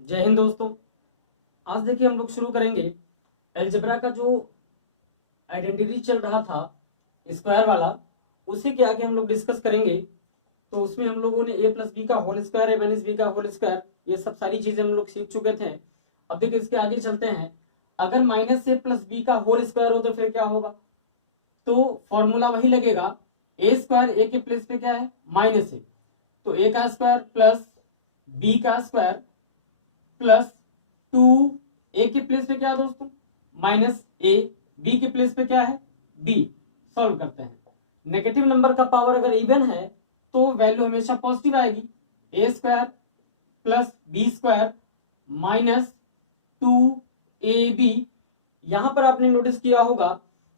जय हिंद दोस्तों। आज देखिए हम लोग शुरू करेंगे अलजेब्रा का जो आइडेंटिटी चल रहा था स्क्वायर वाला, उसी के आगे हम लोग डिस्कस करेंगे। तो उसमें हम लोगों ने ए प्लस बी का होल स्क्वायर, ए माइनस बी का होल स्क्वायर, ये सब सारी चीजें हम लोग सीख चुके थे। अब देखिए इसके आगे चलते हैं। अगर माइनस ए प्लस बी का होल स्क्वायर हो तो फिर क्या होगा? तो फॉर्मूला वही लगेगा, ए स्क्वायर, ए के प्लेस पे क्या है माइनस ए, तो ए का स्क्वायर प्लस बी का स्क्वायर प्लस 2, ए के प्लेस पे क्या है दोस्तों माइनस ए, बी के प्लेस पे क्या है बी। सॉल्व करते हैं। नेगेटिव नंबर का पावर अगर इवन है तो वैल्यू हमेशा पॉजिटिव आएगी। A square plus B square minus 2ab। यहां पर आपने नोटिस किया होगा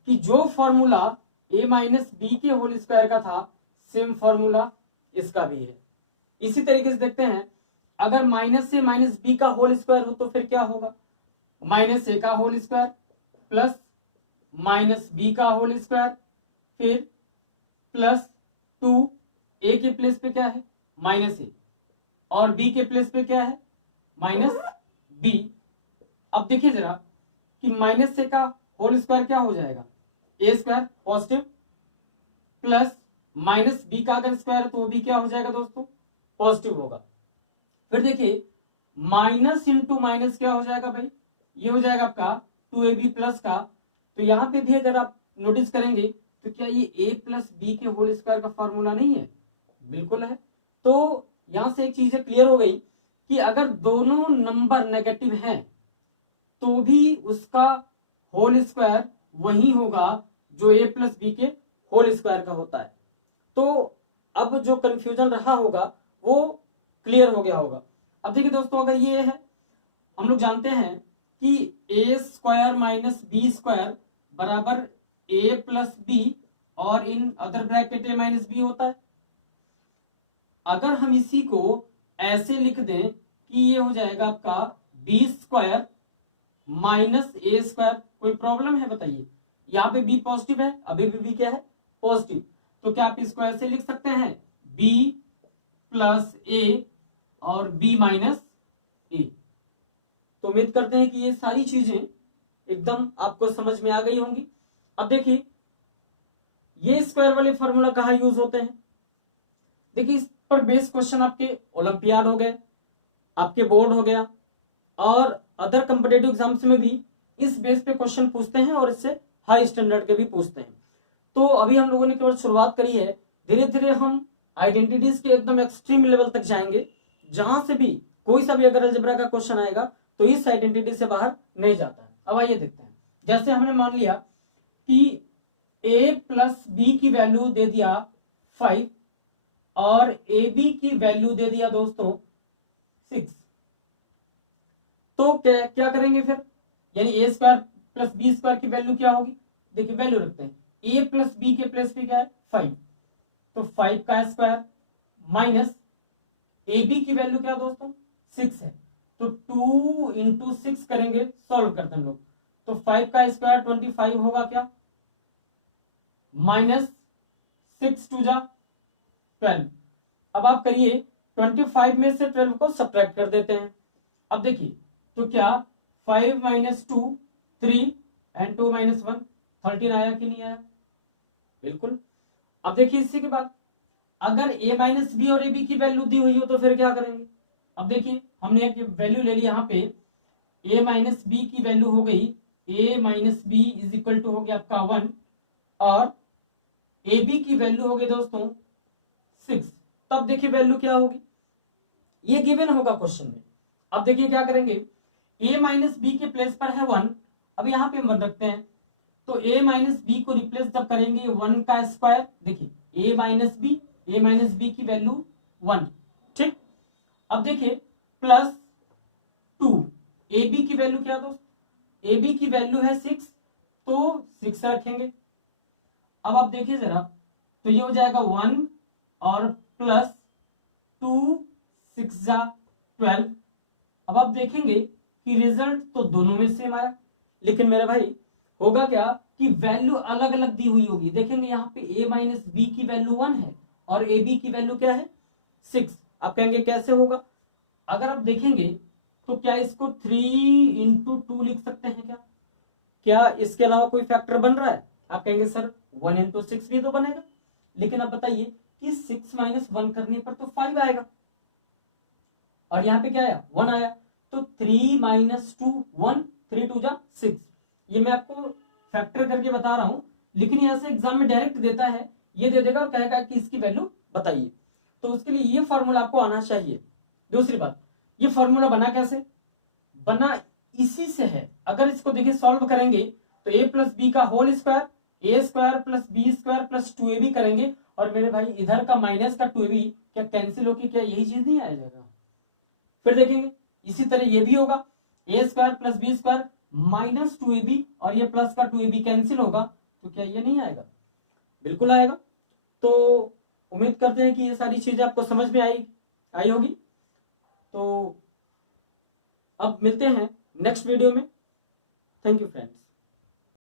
कि जो फॉर्मूला ए माइनस बी के होल स्क्वायर का था, सेम फॉर्मूला इसका भी है। इसी तरीके से देखते हैं, अगर माइनस से माइनस बी का होल स्क्वायर हो तो फिर क्या होगा? माइनस ए का whole square plus minus B का होल स्क्वायर, फिर प्लस 2, ए के प्लेस पे क्या है माइनस ए, और बी के प्लेस पे क्या है माइनस बी। अब देखिए जरा कि माइनस ए का होल स्क्वायर क्या हो जाएगा, A square positive, plus minus B का अगर स्क्वायर तो वो भी क्या हो जाएगा दोस्तों पॉजिटिव होगा। फिर देखिए माइनस इंटू माइनस क्या हो जाएगा भाई, ये हो जाएगा आपका 2ab प्लस का। तो यहां पे भी अगर आप नोटिस करेंगे तो क्या ये a प्लस बी के होल स्क्वायर का फॉर्मूला नहीं है? बिल्कुल है। तो यहां से एक चीज क्लियर हो गई कि अगर दोनों नंबर नेगेटिव हैं तो भी उसका होल स्क्वायर वही होगा जो a प्लस बी के होल स्क्वायर का होता है। तो अब जो कंफ्यूजन रहा होगा वो क्लियर हो गया होगा। अब देखिए दोस्तों, अगर ये है, हम लोग जानते हैं कि A square minus B square बराबर ए प्लस बी, और in other bracket A minus B होता है। अगर हम इसी को ऐसे लिख दें कि ये हो जाएगा आपका बी स्क्वायर माइनस ए स्क्वायर, कोई प्रॉब्लम है बताइए? यहाँ पे बी पॉजिटिव है, अभी भी बी क्या है पॉजिटिव, तो क्या आप इसको ऐसे लिख सकते हैं बी प्लस ए और b माइनस ए। तो उम्मीद करते हैं कि ये सारी चीजें एकदम आपको समझ में आ गई होंगी। अब देखिए ये स्क्वायर वाले फॉर्मूला कहाँ यूज होते हैं। देखिए इस पर बेस क्वेश्चन आपके ओलंपियाड हो गए, आपके बोर्ड हो गया, और अदर कंपिटेटिव एग्जाम्स में भी इस बेस पे क्वेश्चन पूछते हैं और इससे हाई स्टैंडर्ड के भी पूछते हैं। तो अभी हम लोगों ने केवल शुरुआत करी है, धीरे धीरे हम आइडेंटिटीज के एकदम एक्सट्रीम लेवल तक जाएंगे, जहां से भी कोई सा भी अगर अलजेब्रा का क्वेश्चन आएगा तो इस आइडेंटिटी से बाहर नहीं जाता है। अब आइए देखते हैं। जैसे हमने मान लिया कि a प्लस बी की वैल्यू दे दिया 5 और ए बी की वैल्यू दे दिया दोस्तों 6, तो क्या करेंगे फिर? यानी ए स्क्वायर प्लस बी स्क्वायर की वैल्यू क्या होगी? देखिए वैल्यू रखते हैं, ए प्लस बी के प्लेस पे क्या है 5, तो 5 का स्क्वायर माइनस ए बी की वैल्यू क्या दोस्तों 6 है, तो 2 इंटू 6 करेंगे, सॉल्व करते हैं हम लोग। तो 5 का स्क्वायर 25 होगा क्या, माइनस 6 टू जा 12। अब आप करिए 25 में से 12 को सब्ट्रैक्ट कर देते हैं। अब देखिए तो क्या 5 माइनस 2 3 एंड 2 माइनस 1 13 आया कि नहीं आया? बिल्कुल। अब देखिए इसी के बाद अगर a माइनस बी और ए बी की वैल्यू दी हुई हो तो फिर क्या करेंगे? अब देखिए हमने एक वैल्यू ले ली यहाँ पे, a माइनस बी की वैल्यू हो गई a minus B is equal to हो गया आपका 1, और ए बी की वैल्यू हो गई दोस्तों 6। तब देखिए वैल्यू क्या होगी, ये गिवन होगा क्वेश्चन में। अब देखिए क्या करेंगे, a माइनस बी के प्लेस पर है 1, अब यहाँ पे 1 रखते हैं, तो a माइनस बी को रिप्लेस जब करेंगे 1 का स्क्वायर, देखिए a माइनस बी की वैल्यू 1, ठीक। अब देखिए प्लस 2, ए बी की वैल्यू क्या दोस्त, ए बी की वैल्यू है 6, तो 6 रखेंगे। अब आप देखिए जरा, तो ये हो जाएगा 1 और प्लस 2 6 जा 12। अब आप देखेंगे कि रिजल्ट तो दोनों में सेम आया, लेकिन मेरे भाई होगा क्या कि वैल्यू अलग अलग दी हुई होगी। देखेंगे यहाँ पे a माइनस बी की वैल्यू 1 है और ए बी की वैल्यू क्या है 6। आप कहेंगे कैसे होगा? अगर आप देखेंगे तो क्या इसको 3 × 2 लिख सकते हैं क्या? क्या इसके अलावा कोई फैक्टर बन रहा है? आप कहेंगे सर 1 × 6 भी तो बनेगा, लेकिन अब बताइए कि 6 - 1 करने पर तो 5 आएगा, और यहाँ पे क्या आया? 1 आया। तो 3 - 2 1, 3 × 2 = 6। ये मैं आपको फैक्टर करके बता रहा हूं, लेकिन यहां से एग्जाम में डायरेक्ट देता है, ये दे देगा और कहेगा कि इसकी वैल्यू बताइए। तो उसके लिए ये फॉर्मूला आपको आना चाहिए। दूसरी बात, ये फॉर्मूला बना कैसे? बना इसी से है। अगर इसको देखिए सॉल्व करेंगे तो a + b का whole square, a² + b² + 2ab करेंगे, और मेरे भाई इधर का माइनस का 2ab क्या कैंसिल होके क्या यही चीज नहीं आ जाएगा? फिर देखेंगे इसी तरह ये भी होगा, a² + b² - 2ab, और ये प्लस का 2ab कैंसिल होगा, तो क्या ये नहीं आएगा? बिल्कुल आएगा। तो उम्मीद करते हैं कि ये सारी चीजें आपको समझ में आई होगी। तो अब मिलते हैं नेक्स्ट वीडियो में। Thank you friends.